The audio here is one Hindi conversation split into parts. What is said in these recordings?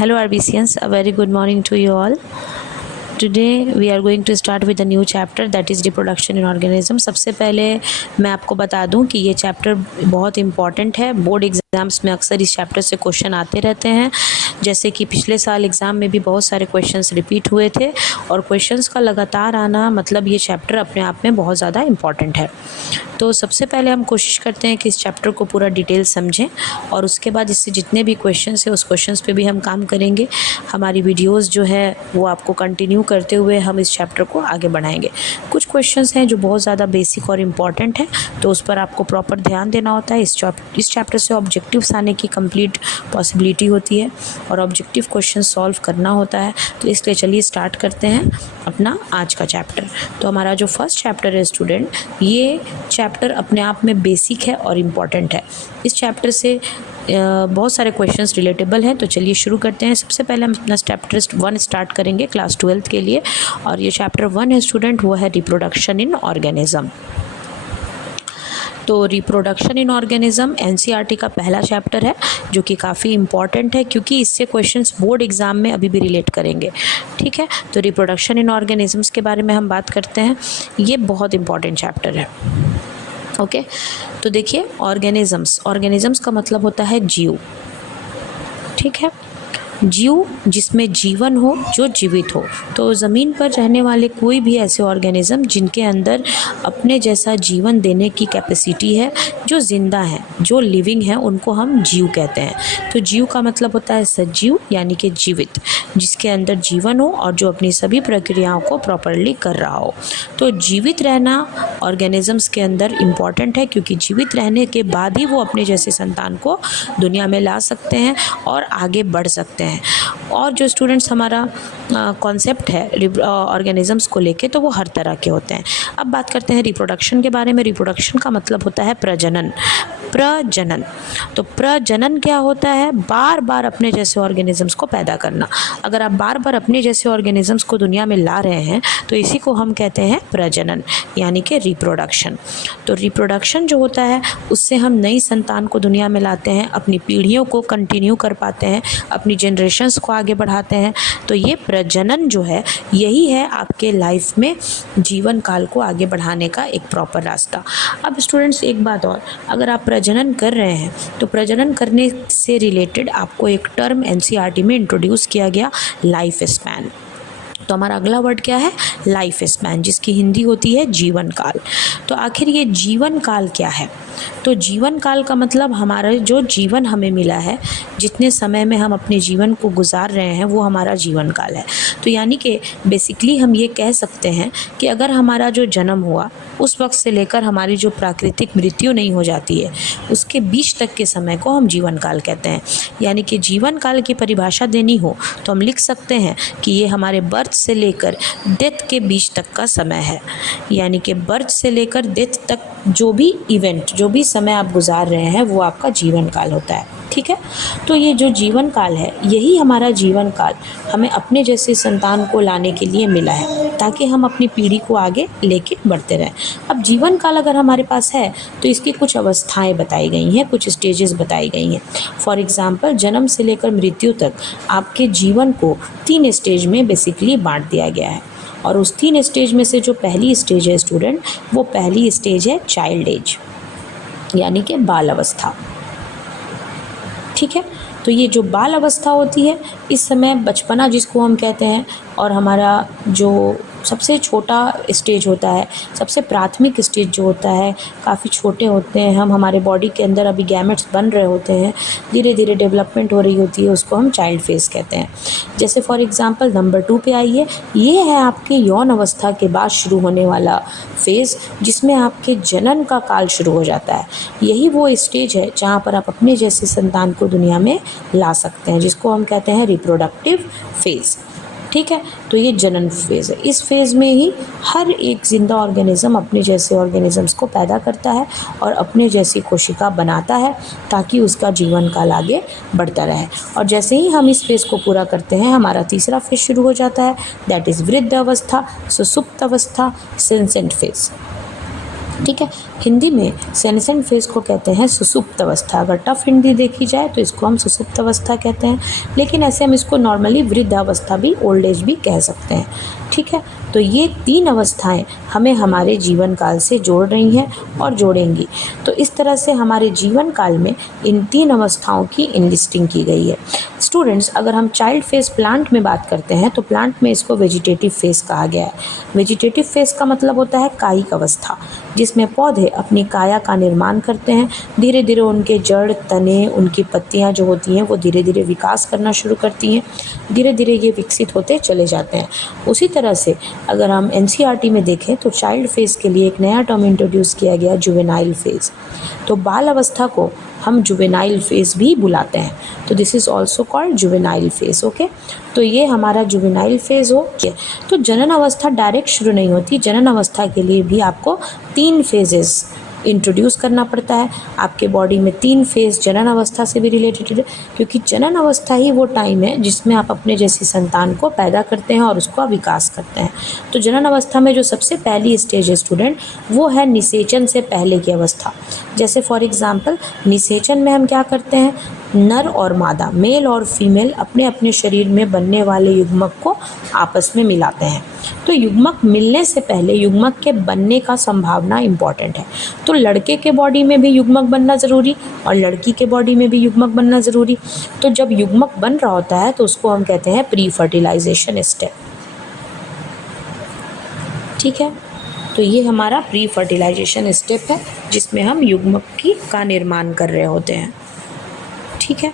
Hello RBCians, a very good morning to you all. Today we are going to start with a new chapter that is reproduction in organism. सबसे पहले मैं आपको बता दूं कि ये चैप्टर बहुत इम्पॉर्टेंट है। बोर्ड एग्ज़ाम्स में अक्सर इस चैप्टर से क्वेश्चन आते रहते हैं, जैसे कि पिछले साल एग्ज़ाम में भी बहुत सारे क्वेश्चंस रिपीट हुए थे और क्वेश्चंस का लगातार आना मतलब ये चैप्टर अपने आप में बहुत ज़्यादा इम्पॉर्टेंट है। तो सबसे पहले हम कोशिश करते हैं कि इस चैप्टर को पूरा डिटेल समझें और उसके बाद इससे जितने भी क्वेश्चंस हैं उस क्वेश्चंस पे भी हम काम करेंगे। हमारी वीडियोस जो है वो आपको कंटिन्यू करते हुए हम इस चैप्टर को आगे बढ़ाएंगे। कुछ क्वेश्चंस हैं जो बहुत ज़्यादा बेसिक और इम्पॉर्टेंट हैं, तो उस पर आपको प्रॉपर ध्यान देना होता है। इस चैप्टर से ऑब्जेक्टिव्स आने की कंप्लीट पॉसिबिलिटी होती है और ऑब्जेक्टिव क्वेश्चन सॉल्व करना होता है। तो इसलिए चलिए स्टार्ट करते हैं अपना आज का चैप्टर। तो हमारा जो फर्स्ट चैप्टर है स्टूडेंट, ये चैप्टर अपने आप में बेसिक है और इम्पॉर्टेंट है। इस चैप्टर से बहुत सारे क्वेश्चंस रिलेटेबल हैं, तो चलिए शुरू करते हैं। सबसे पहले हम अपना चैप्टर 1 स्टार्ट करेंगे क्लास 12th के लिए, और ये चैप्टर 1 है स्टूडेंट, वो है रिप्रोडक्शन इन ऑर्गेनिज्म। तो रिप्रोडक्शन इन ऑर्गेनिज्म एनसीईआरटी का पहला चैप्टर है जो कि काफ़ी इम्पॉर्टेंट है, क्योंकि इससे क्वेश्चंस बोर्ड एग्ज़ाम में अभी भी रिलेट करेंगे। ठीक है, तो रिप्रोडक्शन इन ऑर्गेनिजम्स के बारे में हम बात करते हैं। ये बहुत इम्पॉर्टेंट चैप्टर है। ओके, तो देखिए ऑर्गेनिजम्स का मतलब होता है जीव। ठीक है, जीव जिसमें जीवन हो, जो जीवित हो। तो ज़मीन पर रहने वाले कोई भी ऐसे ऑर्गेनिज्म जिनके अंदर अपने जैसा जीवन देने की कैपेसिटी है, जो ज़िंदा है, जो लिविंग है, उनको हम जीव कहते हैं। तो जीव का मतलब होता है सजीव, यानी कि जीवित, जिसके अंदर जीवन हो और जो अपनी सभी प्रक्रियाओं को प्रॉपरली कर रहा हो। तो जीवित रहना ऑर्गेनिजम्स के अंदर इम्पॉर्टेंट है, क्योंकि जीवित रहने के बाद ही वो अपने जैसे संतान को दुनिया में ला सकते हैं और आगे बढ़ सकते हैं। और जो स्टूडेंट्स हमारा कॉन्सेप्ट है ऑर्गेनिजम्स को लेके, तो वो हर तरह के होते हैं। अब बात करते हैं रिप्रोडक्शन के बारे में। रिप्रोडक्शन का मतलब होता है प्रजनन। तो प्रजनन क्या होता है? बार बार अपने जैसे ऑर्गेनिजम्स को पैदा करना। अगर आप बार बार अपने जैसे ऑर्गेनिजम्स को दुनिया में ला रहे हैं तो इसी को हम कहते हैं प्रजनन, यानी कि रिप्रोडक्शन। तो रिप्रोडक्शन जो होता है उससे हम नई संतान को दुनिया में लाते हैं, अपनी पीढ़ियों को कंटिन्यू कर पाते हैं, अपनी जनरेशन्स को आगे बढ़ाते हैं। तो ये प्रजनन जो है, यही है आपके लाइफ में जीवन काल को आगे बढ़ाने का एक प्रॉपर रास्ता। अब स्टूडेंट्स एक बात और, अगर आप प्रजनन कर रहे हैं तो प्रजनन करने से रिलेटेड आपको एक टर्म एनसीईआरटी में इंट्रोड्यूस किया गया, लाइफ स्पैन। तो हमारा अगला वर्ड क्या है? लाइफ स्पैन, जिसकी हिंदी होती है जीवन काल। तो आखिर ये जीवन काल क्या है? तो जीवन काल का मतलब हमारा जो जीवन हमें मिला है, जितने समय में हम अपने जीवन को गुजार रहे हैं, वो हमारा जीवन काल है। तो यानी कि बेसिकली हम ये कह सकते हैं कि अगर हमारा जो जन्म हुआ उस वक्त से लेकर हमारी जो प्राकृतिक मृत्यु नहीं हो जाती है, उसके बीच तक के समय को हम जीवन काल कहते हैं। यानी कि जीवन काल की परिभाषा देनी हो तो हम लिख सकते हैं कि ये हमारे बर्थ से लेकर डेथ के बीच तक का समय है। यानी कि बर्थ से लेकर डेथ तक जो भी इवेंट, जो भी समय आप गुजार रहे हैं, वो आपका जीवन काल होता है। ठीक है, तो ये जो जीवन काल है, यही हमारा जीवन काल हमें अपने जैसे संतान को लाने के लिए मिला है, ताकि हम अपनी पीढ़ी को आगे लेके बढ़ते रहें। अब जीवन काल अगर हमारे पास है तो इसकी कुछ अवस्थाएं बताई गई हैं, कुछ स्टेजेस बताई गई हैं। फॉर एग्जांपल, जन्म से लेकर मृत्यु तक आपके जीवन को 3 स्टेज में बेसिकली बांट दिया गया है, और उस 3 स्टेज में से जो पहली स्टेज है स्टूडेंट, वो पहली स्टेज है चाइल्ड एज, यानी कि बाल अवस्था। ठीक है, तो ये जो बाल अवस्था होती है, इस समय बचपना जिसको हम कहते हैं, और हमारा जो सबसे छोटा स्टेज होता है, सबसे प्राथमिक स्टेज जो होता है, काफ़ी छोटे होते हैं हम, हमारे बॉडी के अंदर अभी गैमेट्स बन रहे होते हैं, धीरे धीरे डेवलपमेंट हो रही होती है, उसको हम चाइल्ड फेज कहते हैं। जैसे फॉर एग्जांपल नंबर 2 पे आइए, ये है आपके यौन अवस्था के बाद शुरू होने वाला फेज़, जिसमें आपके जनन का काल शुरू हो जाता है। यही वो स्टेज है जहाँ पर आप अपने जैसे संतान को दुनिया में ला सकते हैं, जिसको हम कहते हैं रिप्रोडक्टिव फेज़। ठीक है, तो ये जनन फेज़ है। इस फेज़ में ही हर एक जिंदा ऑर्गेनिज्म अपने जैसे ऑर्गेनिजम्स को पैदा करता है और अपने जैसी कोशिका बनाता है, ताकि उसका जीवन काल आगे बढ़ता रहे। और जैसे ही हम इस फेज़ को पूरा करते हैं, हमारा तीसरा फेज़ शुरू हो जाता है, दैट इज़ वृद्ध अवस्था, सुसुप्त अवस्था, सेंसेंट फेज़। ठीक है। हिंदी में सेनेसेंट फेज को कहते हैं सुसुप्त अवस्था। अगर टफ हिंदी देखी जाए तो इसको हम सुसुप्त अवस्था कहते हैं, लेकिन ऐसे हम इसको नॉर्मली वृद्ध अवस्था भी, ओल्ड एज भी कह सकते हैं। ठीक है, तो ये 3 अवस्थाएं हमें हमारे जीवन काल से जोड़ रही हैं और जोड़ेंगी। तो इस तरह से हमारे जीवन काल में इन 3 अवस्थाओं की इनलिस्टिंग की गई है। स्टूडेंट्स, अगर हम चाइल्ड फेज प्लांट में बात करते हैं तो प्लांट में इसको वेजिटेटिव फेज कहा गया है। वेजिटेटिव फेज का मतलब होता है कायिक अवस्था, जिसमें पौधे अपनी काया का निर्माण करते हैं। धीरे धीरे उनके जड़, तने, उनकी पत्तियां जो होती हैं वो धीरे धीरे विकास करना शुरू करती हैं। धीरे धीरे ये विकसित होते चले जाते हैं। उसी तरह से अगर हम एनसीईआरटी में देखें तो चाइल्ड फेज के लिए एक नया टर्म इंट्रोड्यूस किया गया, जुवेनाइल फेज। तो बाल अवस्था को हम जुवेनाइल फेज भी बुलाते हैं। तो this is also called juvenile phase. Okay, तो ये हमारा जुवेनाइल फेज हो गया। तो जनन अवस्था डायरेक्ट शुरू नहीं होती। जनन अवस्था के लिए भी आपको 3 फेजेस इंट्रोड्यूस करना पड़ता है। आपके बॉडी में 3 फेज जनन अवस्था से भी रिलेटेड है, क्योंकि जनन अवस्था ही वो टाइम है जिसमें आप अपने जैसी संतान को पैदा करते हैं और उसका विकास करते हैं। तो जनन अवस्था में जो सबसे पहली स्टेज है स्टूडेंट, वो है निषेचन से पहले की अवस्था। जैसे फॉर एग्जाम्पल, निषेचन में हम क्या करते हैं, नर और मादा, मेल और फीमेल अपने अपने शरीर में बनने वाले युग्मक को आपस में मिलाते हैं। तो युग्मक मिलने से पहले युग्मक के बनने का संभावना इम्पॉर्टेंट है। तो लड़के के बॉडी में भी युग्मक बनना ज़रूरी और लड़की के बॉडी में भी युग्मक बनना ज़रूरी। तो जब युग्मक बन रहा होता है तो उसको हम कहते हैं प्री फर्टिलाइजेशन स्टेप। ठीक है, तो ये हमारा प्री फर्टिलाइजेशन स्टेप है जिसमें हम युग्मक का निर्माण कर रहे होते हैं। ठीक है,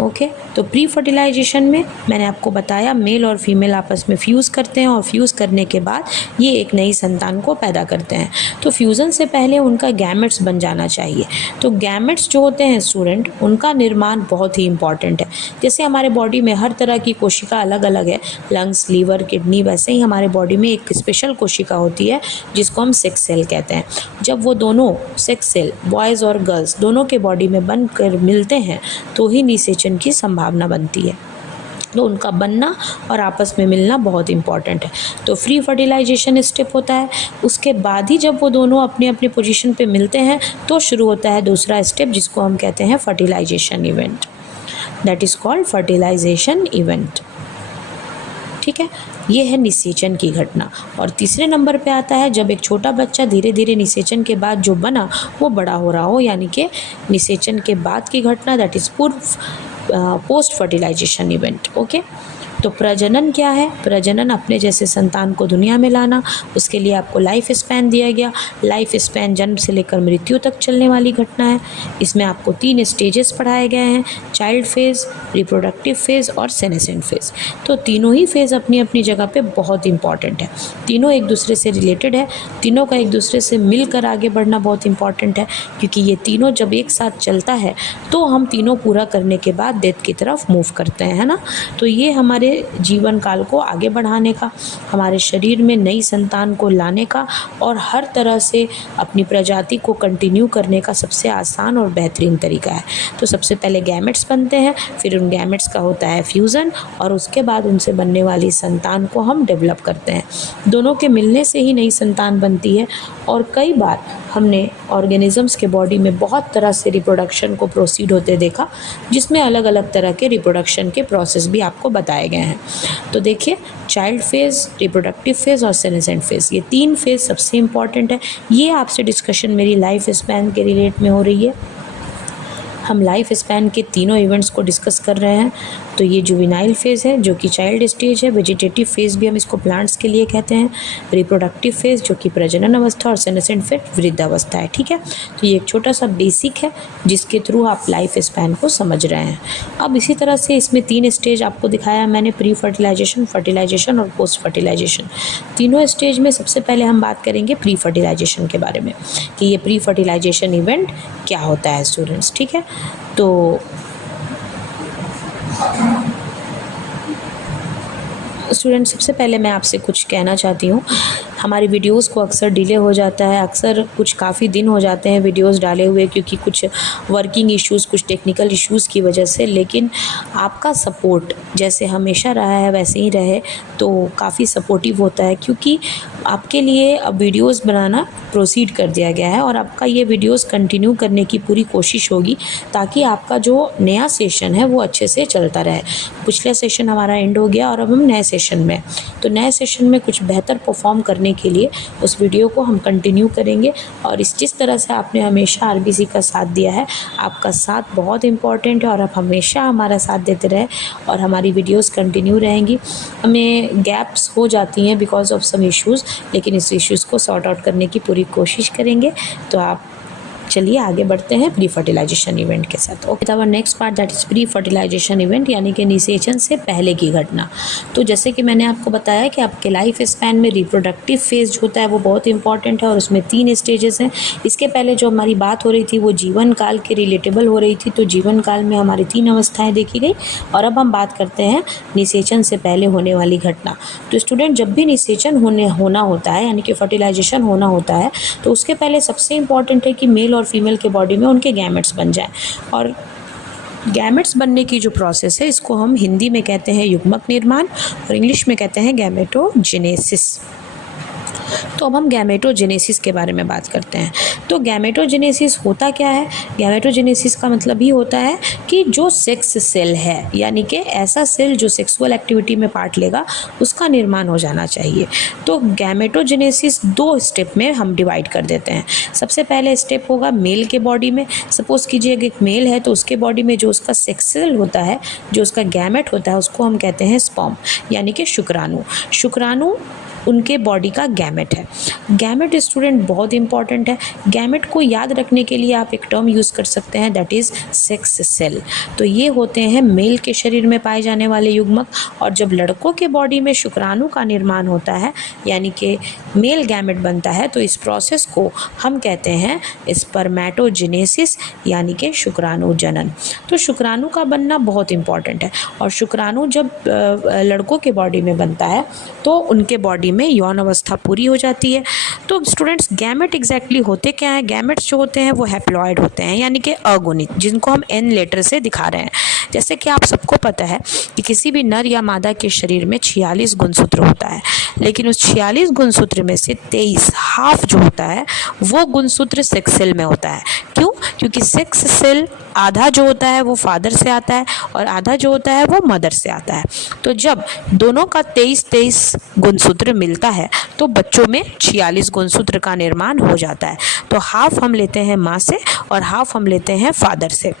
ओके। तो प्री फर्टिलाइजेशन में मैंने आपको बताया मेल और फीमेल आपस में फ्यूज़ करते हैं और फ्यूज़ करने के बाद ये एक नई संतान को पैदा करते हैं। तो फ्यूज़न से पहले उनका गैमेट्स बन जाना चाहिए। तो गैमेट्स जो होते हैं स्टूडेंट, उनका निर्माण बहुत ही इंपॉर्टेंट है। जैसे हमारे बॉडी में हर तरह की कोशिका अलग अलग है, लंग्स, लीवर, किडनी, वैसे ही हमारे बॉडी में एक स्पेशल कोशिका होती है जिसको हम सेक्स सेल कहते हैं। जब वो दोनों सेक्स सेल, बॉयज़ और गर्ल्स दोनों के बॉडी में बनकर मिलते हैं तो ही निषेचन की संभावना बनती है। तो उनका बनना और आपस में मिलना बहुत इंपॉर्टेंट है। तो फ्री फर्टिलाइजेशन स्टेप होता है। उसके बाद ही जब वो दोनों अपने अपने पोजीशन पे मिलते हैं तो शुरू होता है दूसरा स्टेप, जिसको हम कहते हैं fertilisation event. That is called fertilisation event. ठीक है, ये है निषेचन की घटना। और तीसरे नंबर पे आता है जब एक छोटा बच्चा धीरे धीरे निषेचन के बाद जो बना वो बड़ा हो रहा हो, यानी कि निषेचन के बाद की घटना, that is post fertilisation event. Okay, तो प्रजनन क्या है? प्रजनन अपने जैसे संतान को दुनिया में लाना, उसके लिए आपको लाइफ स्पैन दिया गया। लाइफ स्पैन जन्म से लेकर मृत्यु तक चलने वाली घटना है। इसमें आपको 3 स्टेजेस पढ़ाए गए हैं, चाइल्ड फेज़, रिप्रोडक्टिव फेज़ और सेनेसेंट फेज़। तो तीनों ही फेज़ अपनी अपनी जगह पे बहुत इंपॉर्टेंट है। तीनों एक दूसरे से रिलेटेड है, तीनों का एक दूसरे से मिलकर आगे बढ़ना बहुत इंपॉर्टेंट है, क्योंकि ये तीनों जब एक साथ चलता है तो हम तीनों पूरा करने के बाद डेथ की तरफ मूव करते हैं, है ना। तो ये हमारे जीवन काल को आगे बढ़ाने का, हमारे शरीर में नई संतान को लाने का और हर तरह से अपनी प्रजाति को कंटिन्यू करने का सबसे आसान और बेहतरीन तरीका है। तो सबसे पहले गैमेट्स बनते हैं, फिर उन गैमेट्स का होता है फ्यूज़न और उसके बाद उनसे बनने वाली संतान को हम डेवलप करते हैं। दोनों के मिलने से ही नई संतान बनती है। और कई बार हमने ऑर्गेनिजम्स के बॉडी में बहुत तरह से रिप्रोडक्शन को प्रोसीड होते देखा, जिसमें अलग अलग तरह के रिप्रोडक्शन के प्रोसेस भी आपको बताए गए हैं। तो देखिए, चाइल्ड फेज़, रिप्रोडक्टिव फेज़ और सेनेसेंट फेज़, ये 3 फेज़ सबसे इंपॉर्टेंट है। ये आपसे डिस्कशन मेरी लाइफ स्पैन के रिलेट में हो रही है। हम लाइफ स्पैन के तीनों इवेंट्स को डिस्कस कर रहे हैं। तो ये जुवेनाइल फेज़ है जो कि चाइल्ड स्टेज है, वेजिटेटिव फेज़ भी हम इसको प्लांट्स के लिए कहते हैं, रिप्रोडक्टिव फेज़ जो कि प्रजनन अवस्था और सेनेसेंट फेज़ वृद्ध अवस्था है। ठीक है, तो ये एक छोटा सा बेसिक है जिसके थ्रू आप लाइफ स्पैन को समझ रहे हैं। अब इसी तरह से इसमें 3 स्टेज आपको दिखाया मैंने, प्री फर्टिलाइजेशन, फर्टिलाइजेशन और पोस्ट फर्टिलाइजेशन। तीनों स्टेज में सबसे पहले हम बात करेंगे प्री फर्टिलाइजेशन के बारे में कि ये प्री फर्टिलाइजेशन इवेंट क्या होता है स्टूडेंट्स। ठीक है, तो स्टूडेंट सबसे पहले मैं आपसे कुछ कहना चाहती हूँ। हमारी वीडियोस को अक्सर डिले हो जाता है, अक्सर कुछ काफ़ी दिन हो जाते हैं वीडियोस डाले हुए, क्योंकि कुछ वर्किंग इश्यूज़, कुछ टेक्निकल इश्यूज़ की वजह से। लेकिन आपका सपोर्ट जैसे हमेशा रहा है वैसे ही रहे तो काफ़ी सपोर्टिव होता है, क्योंकि आपके लिए अब वीडियोस बनाना प्रोसीड कर दिया गया है और आपका ये वीडियोस कंटिन्यू करने की पूरी कोशिश होगी, ताकि आपका जो नया सेशन है वो अच्छे से चलता रहे। पिछले सेशन हमारा एंड हो गया और अब हम नए सेशन में, तो नए सेशन में कुछ बेहतर परफॉर्म करने के लिए उस वीडियो को हम कंटिन्यू करेंगे। और जिस तरह से आपने हमेशा आरबीसी का साथ दिया है, आपका साथ बहुत इम्पॉर्टेंट है और आप हमेशा हमारा साथ देते रहे और हमारी वीडियोस कंटिन्यू रहेंगी। हमें गैप्स हो जाती हैं बिकॉज ऑफ सम इश्यूज़, लेकिन इस इश्यूज़ को सॉर्ट आउट करने की पूरी कोशिश करेंगे। तो आप चलिए आगे बढ़ते हैं प्री फर्टिलाइजेशन इवेंट के साथ। Okay, our next part that is pre fertilisation event, यानी कि निषेचन से पहले की घटना। तो जैसे कि मैंने आपको बताया कि आपके लाइफ स्पैन में रिप्रोडक्टिव फेज होता है वो बहुत इंपॉर्टेंट है और उसमें 3 स्टेजेस हैं। इसके पहले जो हमारी बात हो रही थी वो जीवन काल के रिलेटेबल हो रही थी, तो जीवन काल में हमारी 3 अवस्थाएँ देखी गई। और अब हम बात करते हैं निषेचन से पहले होने वाली घटना। तो स्टूडेंट, जब भी निषेचन होना होता है, यानी कि फर्टिलाइजेशन होना होता है, तो उसके पहले सबसे इम्पॉर्टेंट है कि मेल और फीमेल के बॉडी में उनके गैमेट्स बन जाएं। और गैमेट्स बनने की जो प्रोसेस है इसको हम हिंदी में कहते हैं युग्मक निर्माण और इंग्लिश में कहते हैं गैमेटोजेनेसिस। तो अब हम गैमेटोजेनेसिस के बारे में बात करते हैं। तो गैमेटोजेनेसिस होता क्या है? गैमेटोजेनेसिस का मतलब ही होता है कि जो सेक्स सेल है, यानी कि ऐसा सेल जो सेक्सुअल एक्टिविटी में पार्ट लेगा, उसका निर्माण हो जाना चाहिए। तो गैमेटोजेनेसिस 2 स्टेप में हम डिवाइड कर देते हैं। सबसे पहले स्टेप होगा मेल के बॉडी में। सपोज कीजिए कि एक मेल है तो उसके बॉडी में जो उसका सेक्स सेल होता है, जो उसका गैमेट होता है, उसको हम कहते हैं स्पर्म, यानी कि शुक्राणु। शुक्राणु उनके बॉडी का गैमेट है। गैमेट स्टूडेंट बहुत इंपॉर्टेंट है। गैमेट को याद रखने के लिए आप एक टर्म यूज़ कर सकते हैं, दैट इज़ सेक्स सेल। तो ये होते हैं मेल के शरीर में पाए जाने वाले युग्मक। और जब लड़कों के बॉडी में शुक्राणु का निर्माण होता है, यानी कि मेल गैमेट बनता है, तो इस प्रोसेस को हम कहते हैं स्पर्मेटोजेनेसिस, यानी कि शुक्राणु जनन। तो शुक्राणु का बनना बहुत इंपॉर्टेंट है। और शुक्राणु जब लड़कों के बॉडी में बनता है तो उनके बॉडी में यौन अवस्था पूरी हो जाती है। तो स्टूडेंट्स, गैमेट एग्जैक्टली होते क्या हैं? गैमेट्स जो होते हैं वो हैप्लॉइड होते हैं, यानी कि अगुणित, जिनको हम एन लेटर से दिखा रहे हैं। जैसे कि आप सबको पता है कि किसी भी नर या मादा के शरीर में 46 गुणसूत्र होता है, लेकिन उस 46 गुणसूत्र में से 23 हाफ जो होता है वो गुणसूत्र सेक्स सेल में होता है। क्यों? क्योंकि सेक्स सेल आधा जो होता है वो फादर से आता है और आधा जो होता है वो मदर से आता है। तो जब दोनों का 23 गुणसूत्र मिलता है तो बच्चों में 46 गुणसूत्र का निर्माण हो जाता है। तो हाफ हम लेते हैं माँ से और हाफ हम लेते हैं फादर से।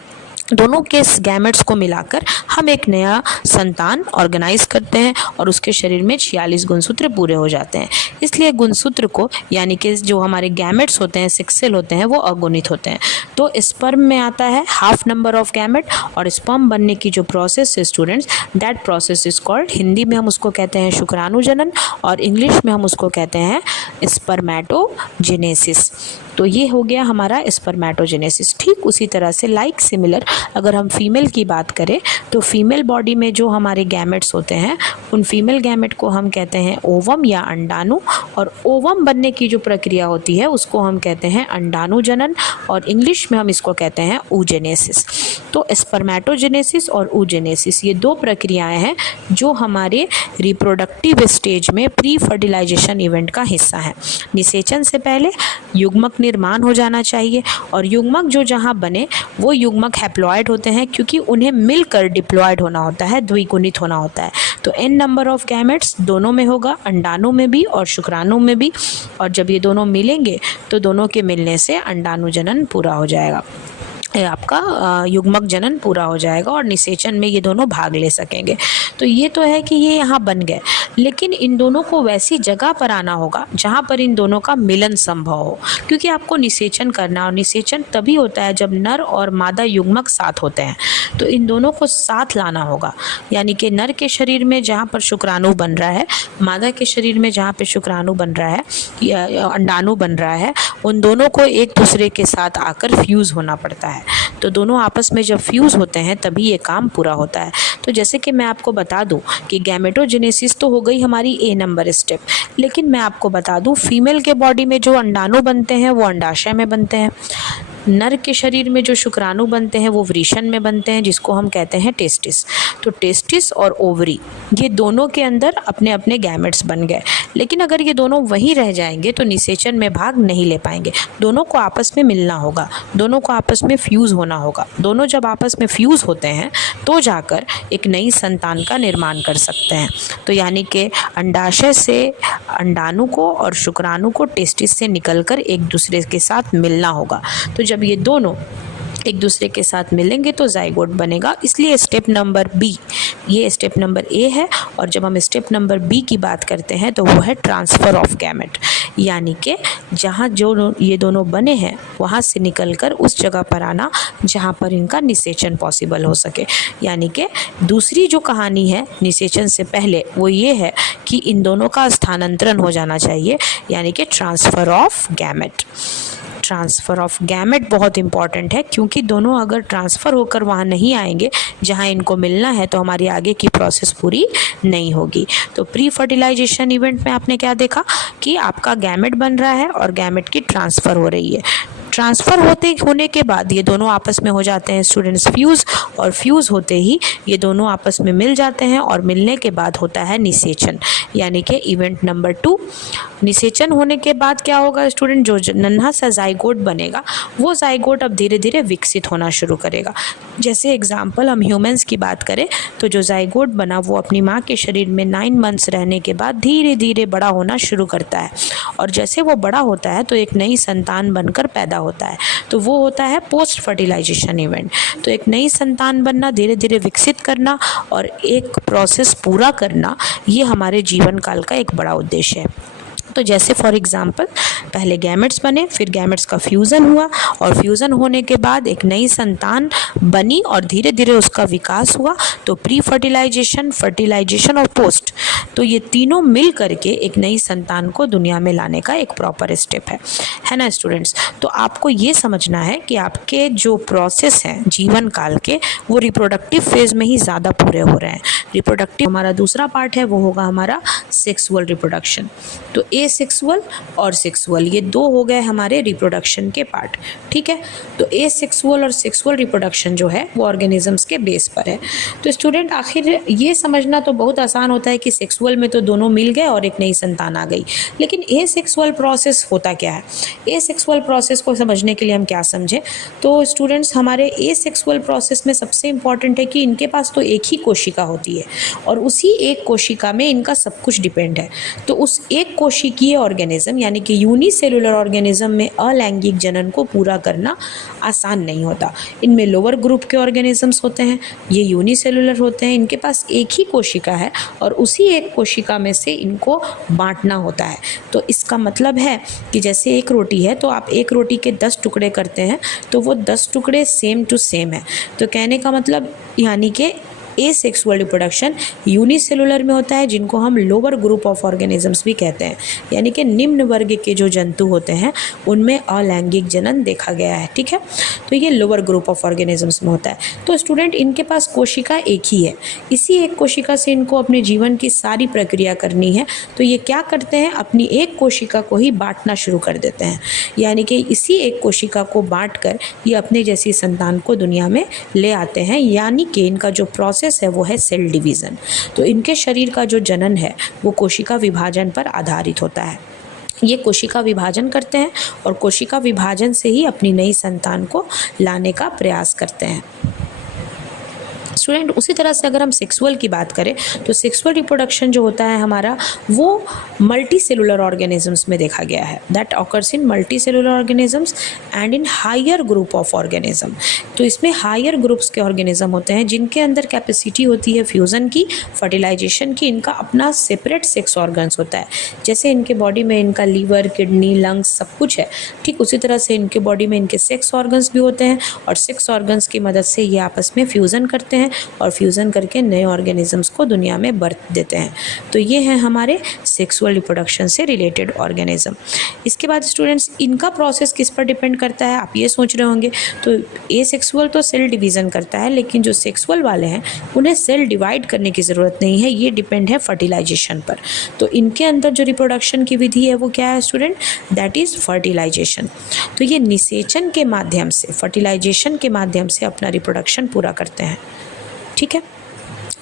दोनों के गैमेट्स को मिलाकर हम एक नया संतान ऑर्गेनाइज करते हैं और उसके शरीर में 46 गुणसूत्र पूरे हो जाते हैं। इसलिए गुणसूत्र को, यानी कि जो हमारे गैमेट्स होते हैं, सेक्स सेल होते हैं, वो अगुणित होते हैं। तो स्पर्म में आता है हाफ नंबर ऑफ गैमेट, और स्पर्म बनने की जो प्रोसेस है students, that process is called, Hindi में हम उसको कहते हैं शुक्राणु जनन और इंग्लिश में हम उसको कहते हैं स्पर्मेटोजेनेसिस। तो ये हो गया हमारा स्पर्मेटोजेनेसिस। ठीक उसी तरह से लाइक सिमिलर अगर हम फीमेल की बात करें तो फीमेल बॉडी में जो हमारे गैमेट्स होते हैं, उन फीमेल गैमेट को हम कहते हैं ओवम या अंडाणु, और ओवम बनने की जो प्रक्रिया होती है उसको हम कहते हैं अंडाणु जनन, और इंग्लिश में हम इसको कहते हैं oogenesis। तो स्पर्मेटोजेनेसिस और oogenesis ये 2 प्रक्रियाएं हैं जो हमारे रिप्रोडक्टिव स्टेज में प्री फर्टिलाइजेशन इवेंट का हिस्सा है। निषेचन से पहले युग्मक निर्माण हो जाना चाहिए, और युग्मक जो जहाँ बने वो युग्मक हैप्लॉइड होते हैं, क्योंकि उन्हें मिलकर डिप्लॉयड होना होता है, द्विगुणित होना होता है। तो n नंबर ऑफ गैमेट्स दोनों में होगा, अंडाणु में भी और शुक्राणु में भी, और जब ये दोनों मिलेंगे तो दोनों के मिलने से अंडाणु जनन पूरा हो जाएगा, आपका युग्मक जनन पूरा हो जाएगा और निषेचन में ये दोनों भाग ले सकेंगे। तो ये तो है कि ये यहाँ बन गए, लेकिन इन दोनों को वैसी जगह पर आना होगा जहाँ पर इन दोनों का मिलन संभव हो, क्योंकि आपको निषेचन करना, और निषेचन तभी होता है जब नर और मादा युग्मक साथ होते हैं। तो इन दोनों को साथ लाना होगा, यानी कि नर के शरीर में जहाँ पर शुक्राणु बन रहा है, मादा के शरीर में जहाँ पर शुक्राणु बन रहा है या अंडाणु बन रहा है, उन दोनों को एक दूसरे के साथ आकर फ्यूज़ होना पड़ता है। है। तो दोनों आपस में जब फ्यूज़ होते हैं तभी ये काम पूरा होता है। तो जैसे कि मैं आपको बता दूं कि गैमेटोजेनेसिस तो हो गई हमारी ए नंबर स्टेप, लेकिन मैं आपको बता दूं फीमेल के बॉडी में जो अंडाणु बनते हैं वो अंडाशय में बनते हैं। नर के शरीर में जो शुक्राणु बनते हैं वो वृषण में बनते हैं, जिसको हम कहते हैं टेस्टिस। तो टेस्टिस और ओवरी ये दोनों के अंदर अपने अपने गैमेट्स बन गए, लेकिन अगर ये दोनों वहीं रह जाएंगे तो निषेचन में भाग नहीं ले पाएंगे। दोनों को आपस में मिलना होगा, दोनों को आपस में फ्यूज़ होना होगा। दोनों जब आपस में फ्यूज़ होते हैं तो जाकर एक नई संतान का निर्माण कर सकते हैं। तो यानी कि अंडाशय से अंडाणु को और शुक्राणु को टेस्टिस से निकलकर एक दूसरे के साथ मिलना होगा। तो जब ये दोनों एक दूसरे के साथ मिलेंगे तो जाइगोट बनेगा। इसलिए स्टेप नंबर बी, ये स्टेप नंबर ए है, और जब हम स्टेप नंबर बी की बात करते हैं तो वो है ट्रांसफ़र ऑफ गैमेट, यानी कि जहाँ जो ये दोनों बने हैं वहाँ से निकलकर उस जगह पर आना जहाँ पर इनका निषेचन पॉसिबल हो सके। यानी कि दूसरी जो कहानी है निषेचन से पहले वो ये है कि इन दोनों का स्थानांतरण हो जाना चाहिए, यानी कि transfer of gamete. Transfer of gamete बहुत इंपॉर्टेंट है, क्योंकि दोनों अगर ट्रांसफ़र होकर वहाँ नहीं आएंगे जहाँ इनको मिलना है तो हमारी आगे की प्रोसेस पूरी नहीं होगी। तो प्री फर्टिलाइजेशन इवेंट में आपने क्या देखा कि आपका गैमेट बन रहा है और गैमेट की ट्रांसफ़र हो रही है। ट्रांसफ़र होने के बाद ये दोनों आपस में हो जाते हैं स्टूडेंट्स फ्यूज़, और फ्यूज़ होते ही ये दोनों आपस में मिल जाते हैं और मिलने के बाद होता है निषेचन, यानी कि इवेंट नंबर 2। निषेचन होने के बाद क्या होगा स्टूडेंट, जो नन्हा सा जाइगोट बनेगा वो जाइगोट अब धीरे धीरे विकसित होना शुरू करेगा। जैसे एग्जाम्पल हम ह्यूमंस की बात करें तो जो जाइगोट बना वो अपनी माँ के शरीर में 9 मंथ्स रहने के बाद धीरे धीरे बड़ा होना शुरू करता है, और जैसे वो बड़ा होता है तो एक नई संतान बनकर पैदा होता है। तो वो होता है पोस्ट फर्टिलाइजेशन इवेंट। तो एक नई संतान बनना, धीरे धीरे विकसित करना और एक प्रोसेस पूरा करना, ये हमारे जीवन काल का एक बड़ा उद्देश्य है। तो जैसे फॉर एग्जांपल पहले गैमेट्स बने, फिर गैमेट्स का फ्यूज़न हुआ, और फ्यूज़न होने के बाद एक नई संतान बनी और धीरे धीरे उसका विकास हुआ। तो प्री फर्टिलाइजेशन, फर्टिलाइजेशन और पोस्ट, तो ये तीनों मिल करके एक नई संतान को दुनिया में लाने का एक प्रॉपर स्टेप है ना स्टूडेंट्स। तो आपको ये समझना है कि आपके जो प्रोसेस हैं जीवन काल के वो रिप्रोडक्टिव फेज़ में ही ज़्यादा पूरे हो रहे हैं। रिप्रोडक्टिव हमारा दूसरा पार्ट है, वो होगा हमारा सेक्सुअल रिप्रोडक्शन। तो एसेक्सुअल और सेक्सुअल ये दो हो गए हमारे रिप्रोडक्शन के पार्ट, ठीक है। तो एसेक्सुअल और सेक्सुअल रिप्रोडक्शन जो है वो ऑर्गेनिजम्स के बेस पर है। तो स्टूडेंट आखिर ये समझना तो बहुत आसान होता है कि सेक्सुअल में तो दोनों मिल गए और एक नई संतान आ गई, लेकिन एसेक्सुअल प्रोसेस होता क्या है। एसेक्सुअल प्रोसेस को समझने के लिए हम क्या समझें, तो स्टूडेंट्स हमारे एसेक्सुअल प्रोसेस में सबसे इंपॉर्टेंट है कि इनके पास तो एक ही कोशिका होती है और उसी एक कोशिका में इनका सब कुछ डिपेंड है। तो उस एक कोशिकीय ऑर्गेनिज्म यानी कि यूनिसेलुलर ऑर्गेनिज्म में अलैंगिक जनन को पूरा करना आसान नहीं होता। इनमें लोअर ग्रुप के ऑर्गेनिजम्स होते हैं, ये यूनिसेलुलर होते हैं, इनके पास एक ही कोशिका है और उसी एक कोशिका में से इनको बांटना होता है। तो इसका मतलब है कि जैसे एक रोटी है तो आप एक रोटी के 10 टुकड़े करते हैं तो वो 10 टुकड़े सेम टू सेम है। तो कहने का मतलब यानी कि एसेक्सुअल रिप्रोडक्शन यूनिसेलुलर में होता है, जिनको हम लोअर ग्रुप ऑफ ऑर्गेनिजम्स भी कहते हैं, यानी कि निम्न वर्ग के जो जंतु होते हैं उनमें अलैंगिक जनन देखा गया है, ठीक है। तो ये लोअर ग्रुप ऑफ ऑर्गेनिजम्स में होता है। तो स्टूडेंट इनके पास कोशिका एक ही है, इसी एक कोशिका से इनको अपने जीवन की सारी प्रक्रिया करनी है। तो ये क्या करते हैं, अपनी एक कोशिका को ही बांटना शुरू कर देते हैं, यानी कि इसी एक कोशिका को बांट कर ये अपने जैसी संतान को दुनिया में ले आते हैं, यानी कि इनका जो प्रोसेस है वो है सेल डिवीज़न। तो इनके शरीर का जो जनन है वो कोशिका विभाजन पर आधारित होता है। ये कोशिका विभाजन करते हैं और कोशिका विभाजन से ही अपनी नई संतान को लाने का प्रयास करते हैं। स्टूडेंट उसी तरह से अगर हम सेक्सुअल की बात करें तो सेक्सुअल रिप्रोडक्शन जो होता है हमारा वो मल्टी सेलुलर ऑर्गेनिजम्स में देखा गया है, that occurs in multi cellular organisms and in higher group of organism. तो इसमें हायर ग्रुप्स के ऑर्गेनिज्म होते हैं जिनके अंदर कैपेसिटी होती है फ्यूज़न की, फर्टिलाइजेशन की, इनका अपना सेपरेट सेक्स ऑर्गन्स होता है। जैसे इनके बॉडी में इनका लीवर, किडनी, लंग्स सब कुछ है, ठीक उसी तरह से इनके बॉडी में इनके सेक्स ऑर्गन्स भी होते हैं और सेक्स ऑर्गन्स की मदद से ये आपस में फ्यूज़न करते हैं और फ्यूज़न करके नए ऑर्गेनिजम्स को दुनिया में बर्थ देते हैं। तो ये हैं हमारे सेक्सुअल रिप्रोडक्शन से रिलेटेड ऑर्गेनिज्म। इसके बाद स्टूडेंट्स, इनका प्रोसेस किस पर डिपेंड करता है, आप ये सोच रहे होंगे। तो एसेक्सुअल तो सेल डिवीज़न करता है, लेकिन जो सेक्सुअल वाले हैं उन्हें सेल डिवाइड करने की ज़रूरत नहीं है, ये डिपेंड है फर्टिलाइजेशन पर। तो इनके अंदर जो रिप्रोडक्शन की विधि है वो क्या है स्टूडेंट, दैट इज़ फर्टिलाइजेशन। तो ये निषेचन के माध्यम से, फर्टिलाइजेशन के माध्यम से अपना रिप्रोडक्शन पूरा करते हैं। ठीक है,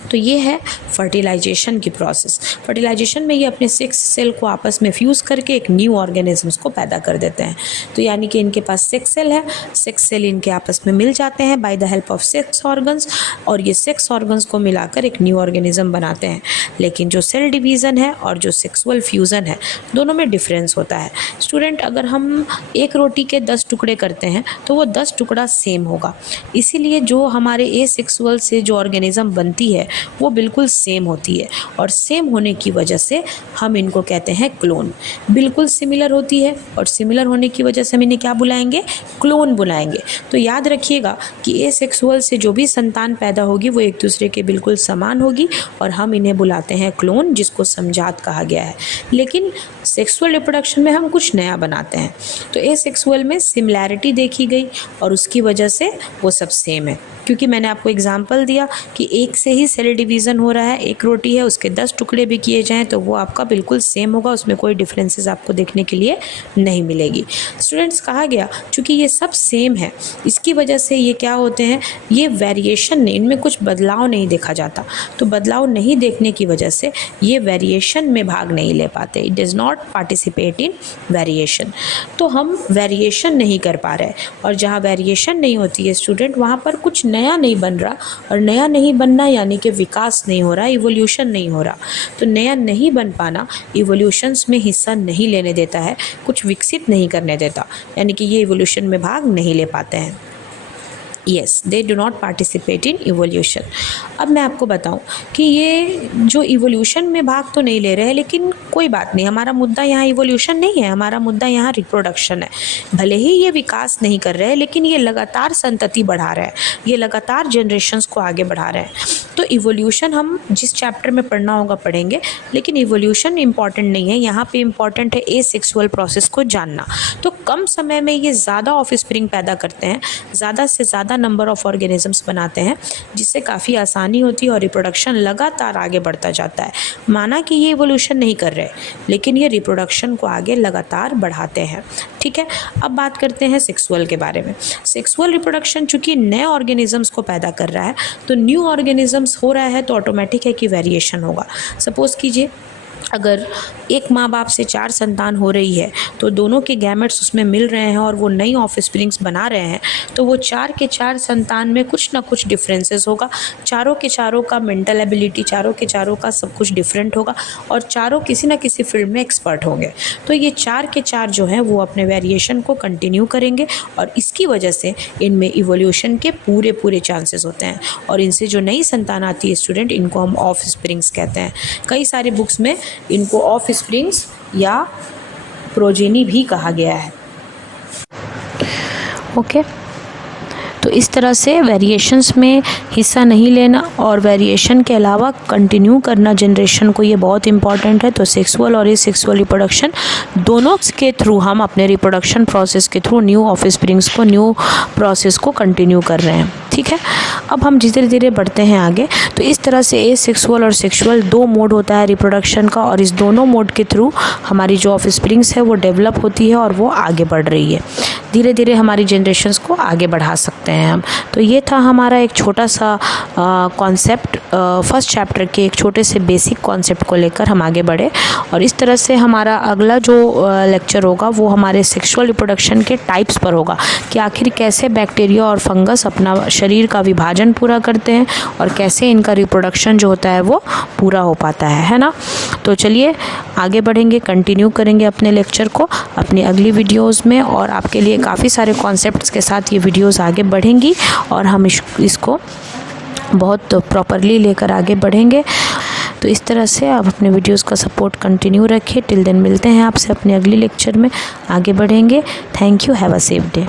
तो ये है फर्टिलाइजेशन की प्रोसेस। फर्टिलाइजेशन में ये अपने सेक्स सेल को आपस में फ्यूज़ करके एक न्यू ऑर्गेनिजम्स को पैदा कर देते हैं। तो यानी कि इनके पास सेक्स सेल है, सेक्स सेल इनके आपस में मिल जाते हैं by the help of sex organs, और ये सेक्स ऑर्गन्स को मिलाकर एक न्यू ऑर्गेनिज्म बनाते हैं। लेकिन जो सेल डिवीज़न है और जो सेक्सुअल फ्यूज़न है, दोनों में डिफरेंस होता है। स्टूडेंट, अगर हम एक रोटी के 10 टुकड़े करते हैं तो वो 10 टुकड़ा सेम होगा। इसीलिए जो हमारे एसेक्सुअल से जो ऑर्गेनिज्म बनती है वो बिल्कुल सेम होती है, और सेम होने की वजह से हम इनको कहते हैं क्लोन। बिल्कुल सिमिलर होती है और सिमिलर होने की वजह से हम इन्हें क्या बुलाएंगे, क्लोन बुलाएंगे। तो याद रखिएगा कि एसेक्सुअल से जो भी संतान पैदा होगी वो एक दूसरे के बिल्कुल समान होगी, और हम इन्हें बुलाते हैं क्लोन, जिसको समजात कहा गया है। लेकिन सेक्सुअल रिप्रोडक्शन में हम कुछ नया बनाते हैं। तो एसेक्सुअल में सिमिलैरिटी देखी गई और उसकी वजह से वो सब सेम है, क्योंकि मैंने आपको एग्जांपल दिया कि एक से ही सेल डिवीज़न हो रहा है, एक रोटी है उसके 10 टुकड़े भी किए जाएं तो वो आपका बिल्कुल सेम होगा, उसमें कोई डिफरेंसेस आपको देखने के लिए नहीं मिलेगी। स्टूडेंट्स, कहा गया चूँकि ये सब सेम है, इसकी वजह से ये क्या होते हैं, ये वेरिएशन नहीं, इनमें कुछ बदलाव नहीं देखा जाता। तो बदलाव नहीं देखने की वजह से ये वेरिएशन में भाग नहीं ले पाते, it does not participate in variation. तो हम वेरिएशन नहीं कर पा रहे, और जहाँ वेरिएशन नहीं होती है स्टूडेंट, वहाँ पर कुछ नया नहीं बन रहा, और नया नहीं बनना यानी कि विकास नहीं हो रहा, इवोल्यूशन नहीं हो रहा। तो नया नहीं बन पाना इवोल्यूशंस में हिस्सा नहीं लेने देता है, कुछ विकसित नहीं करने देता, यानी कि ये इवोल्यूशन में भाग नहीं ले पाते हैं। Yes, they do not participate in evolution. अब मैं आपको बताऊं कि ये जो इवोल्यूशन में भाग तो नहीं ले रहे हैं, लेकिन कोई बात नहीं, हमारा मुद्दा यहाँ इवोल्यूशन नहीं है, हमारा मुद्दा यहाँ रिप्रोडक्शन है। भले ही ये विकास नहीं कर रहे हैं, लेकिन ये लगातार संतति बढ़ा रहे हैं, ये लगातार जनरेशन्स को आगे बढ़ा रहे हैं। तो इवोल्यूशन हम जिस चैप्टर में पढ़ना होगा पढ़ेंगे, लेकिन इवोल्यूशन इंपॉर्टेंट नहीं है, यहाँ पे इंपॉर्टेंट है एसेक्सुअल प्रोसेस को जानना। तो कम समय में ये ज़्यादा ऑफस्प्रिंग पैदा करते हैं, ज़्यादा से ज़्यादा नंबर ऑफ ऑर्गेनिजम्स बनाते हैं, जिससे काफ़ी आसानी होती है और रिप्रोडक्शन लगातार आगे बढ़ता जाता है। माना कि ये इवोल्यूशन नहीं कर रहे, लेकिन ये रिप्रोडक्शन को आगे लगातार बढ़ाते हैं। ठीक है, अब बात करते हैं सेक्सुअल के बारे में। सेक्सुअल रिप्रोडक्शन चूँकि नए ऑर्गेनिजम्स को पैदा कर रहा है, तो न्यू ऑर्गेनिजम्स हो रहा है तो ऑटोमेटिक है कि वेरिएशन होगा। सपोज़ कीजिए अगर एक माँ बाप से 4 संतान हो रही है, तो दोनों के गैमेट्स उसमें मिल रहे हैं और वो नई ऑफस्प्रिंग्स बना रहे हैं, तो वो 4 के 4 संतान में कुछ ना कुछ डिफरेंसेस होगा। चारों के चारों का मेंटल एबिलिटी, चारों के चारों का सब कुछ डिफरेंट होगा, और चारों किसी ना किसी फील्ड में एक्सपर्ट होंगे। तो ये 4 के 4 जो हैं वो अपने वेरिएशन को कंटिन्यू करेंगे, और इसकी वजह से इनमें इवोल्यूशन के पूरे चांसेस होते हैं, और इनसे जो नई संतान आती है स्टूडेंट, इनको हम ऑफस्प्रिंग्स कहते हैं। कई सारे बुक्स में इनको ऑफस्प्रिंग्स या प्रोजेनी भी कहा गया है। ओके, तो इस तरह से वेरिएशंस में हिस्सा नहीं लेना और वेरिएशन के अलावा कंटिन्यू करना जनरेशन को, ये बहुत इंपॉर्टेंट है। तो सेक्सुअल और एसेक्सुअल रिप्रोडक्शन दोनों के थ्रू हम अपने रिप्रोडक्शन प्रोसेस के थ्रू न्यू ऑफस्प्रिंग्स को, न्यू प्रोसेस को कंटिन्यू कर रहे हैं। ठीक है, अब हम धीरे धीरे बढ़ते हैं आगे। तो इस तरह से एसेक्सुअल और सेक्सुअल 2 मोड होता है रिप्रोडक्शन का, और इस दोनों मोड के थ्रू हमारी जो ऑफस्प्रिंग्स है वो डेवलप होती है और वो आगे बढ़ रही है। धीरे धीरे हमारी जनरेशन्स को आगे बढ़ा सकते हैं हम। तो ये था हमारा एक छोटा सा कॉन्सेप्ट, फर्स्ट चैप्टर के एक छोटे से बेसिक कॉन्सेप्ट को लेकर हम आगे बढ़े। और इस तरह से हमारा अगला जो लेक्चर होगा वो हमारे सेक्सुअल रिप्रोडक्शन के टाइप्स पर होगा, कि आखिर कैसे बैक्टीरिया और फंगस अपना शरीर का विभाजन पूरा करते हैं और कैसे इनका रिप्रोडक्शन जो होता है वो पूरा हो पाता है ना। तो चलिए आगे बढ़ेंगे, कंटिन्यू करेंगे अपने लेक्चर को अपनी अगली वीडियोज़ में, और आपके लिए काफ़ी सारे कॉन्सेप्ट्स के साथ ये वीडियोज़ आगे बढ़ेंगी और हम इसको बहुत प्रॉपरली लेकर आगे बढ़ेंगे। तो इस तरह से आप अपने वीडियोस का सपोर्ट कंटिन्यू रखिए। टिल देन मिलते हैं आपसे अपने अगली लेक्चर में, आगे बढ़ेंगे। Thank you, have a safe day.